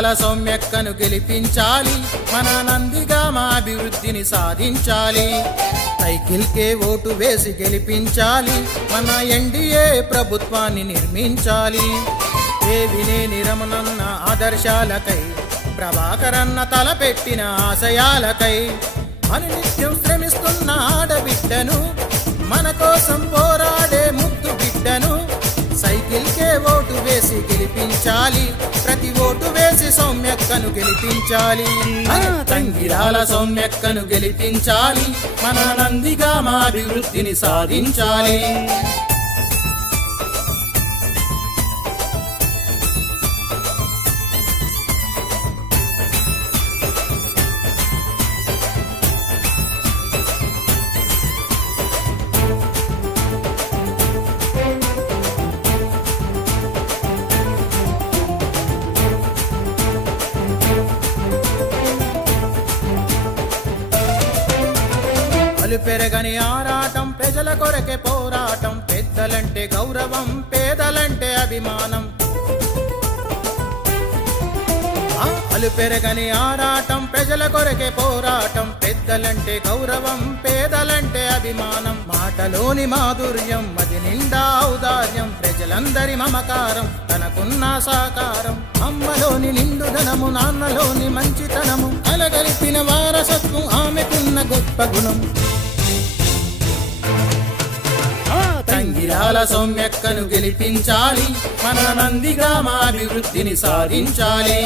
తంగిరాల సౌమ్యక్కను గెలిపించాలి, మన నందిగామ అభివృద్ధిని సాధించాలి. సైకిల్కే ఓటు వేసి గెలిపించాలి, మన ఎన్డీఏ ప్రభుత్వాన్ని నిర్మించాలి. దేవినేని రమణన్న ఆదర్శాలకై, ప్రభాకరన్న తలపెట్టిన ఆశయాలకై, అనునిత్యం శ్రమిస్తున్న ఆడబిడ్డను, మన కోసం పోరాడే ముద్దు బిడ్డను సైకిల్కే ఓటు వేసి గెలిపించాలి. ప్రతి ఓటు వేసి సౌమ్యక్కను గెలిపించాలి. తంగిరాల సౌమ్యక్కను గెలిపించాలి, మన నందిగామ అభివృద్ధిని సాధించాలి. పెరగని ఆరాటం, ప్రజల కొరకే పోరాటం, పెద్దలంటే గౌరవం, పేదలంటే అభిమానం. పెరగని ఆరాటం, ప్రజల కొరకే పోరాటం, పెద్దలంటే గౌరవం, పేదలంటే అభిమానం. మాటలోని మాధుర్యం, మది నిండా ఔదార్యం, ప్రజలందరి మమకారం, తనకున్న సాకారం. అమ్మలోని నిండుదనము, నాన్నలోని మంచితనము, కలగలిపిన వారసత్వం ఆమెకున్న గొప్ప గుణం. తంగిరాల సౌమ్యక్కను గెలిపించాలి, మన నందిగామ అభివృద్ధిని సాధించాలి.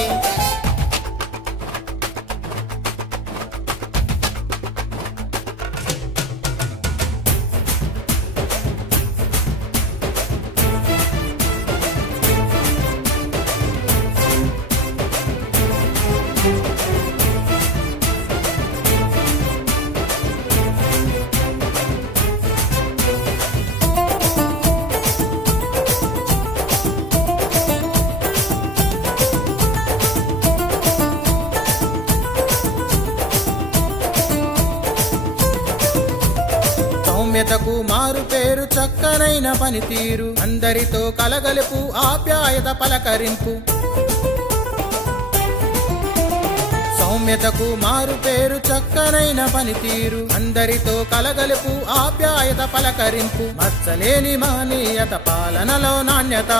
సౌమ్యతకు మారు పేరు, చక్కనైన పనితీరు, అందరితో కలగలుపు, ఆప్యాయత పలకరింపు. సౌమ్యతకు మారు పేరు, చక్కనైన పనితీరు, అందరితో కలగలుపు, ఆప్యాయత పలకరింపు. మచ్చలేని మానీయత, పాలనలో నాణ్యత,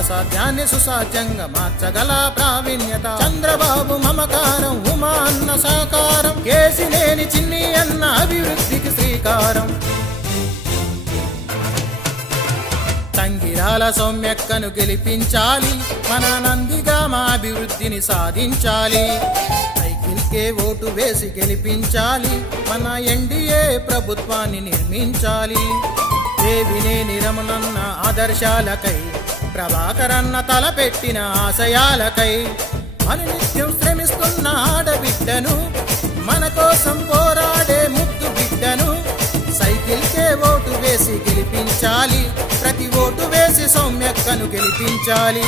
అసాధ్యాన్ని సుసాధ్యంగా మార్చగల ప్రావీణ్యత. చంద్రబాబు మమకారం, ఉమా అన్న సాకారం, కేసినేని చిన్ని అన్న అభివృద్ధికి శ్రీకారం. తంగిరాల సౌమ్యక్కను గెలిపించాలి, మన నందిగామ అభివృద్ధిని సాధించాలి. సైకిల్కే ఓటు వేసి గెలిపించాలి, మన ఎన్డీఏ ప్రభుత్వాన్ని నిర్మించాలి. దేవినేని రమణన్న ఆదర్శాలకై, ప్రభాకరన్న తలపెట్టిన ఆశయాలకై, అనునిత్యం శ్రమిస్తున్న ఆడబిడ్డను, మన కోసం పోరాడే ముద్దు బిడ్డను సైకిల్కే ఓటు వేసి గెలిపించాలి. ప్రతి ఓటు వేసి సౌమ్యక్కను గెలిపించాలి.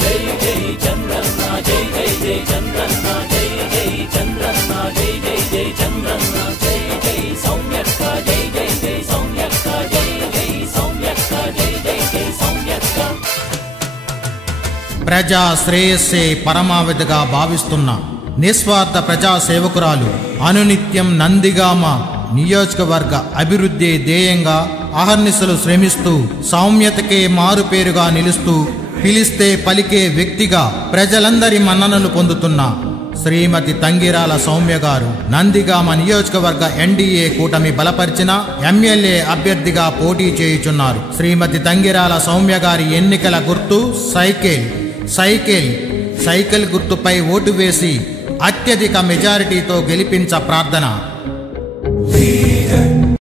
జై జై చంద్రన్న, జై జై జై చంద్రన్న, జై జై చంద్రన్న, జై జై జై చంద్రన్న, జై జై సౌమ్యక్క, జై జై జై సౌమ్యక్క, జై జై సౌమ్యక్క, జై జై జై సౌమ్యక్క. ప్రజా శ్రేయస్సే పరమావధిగా భావిస్తున్న నిస్వార్థ ప్రజా సేవకురాలు, అనునిత్యం నందిగామ నియోజకవర్గ అభివృద్ధి ధ్యేయంగా అహర్నిశలు శ్రమిస్తూ, సౌమ్యతకే మారుపేరుగా నిలుస్తూ, పిలిస్తే పలికే వ్యక్తిగా ప్రజలందరి మన్ననలు పొందుతున్న శ్రీమతి తంగిరాల సౌమ్య గారు నందిగామ నియోజకవర్గ ఎన్డీఏ కూటమి బలపరిచిన ఎమ్మెల్యే అభ్యర్థిగా పోటీ చేయుచున్నారు. శ్రీమతి తంగిరాల సౌమ్య గారి ఎన్నికల గుర్తు సైకిల్. సైకిల్ సైకిల్ గుర్తుపై ఓటు వేసి అత్యధిక మెజారిటీతో గెలిపించ ప్రార్థన.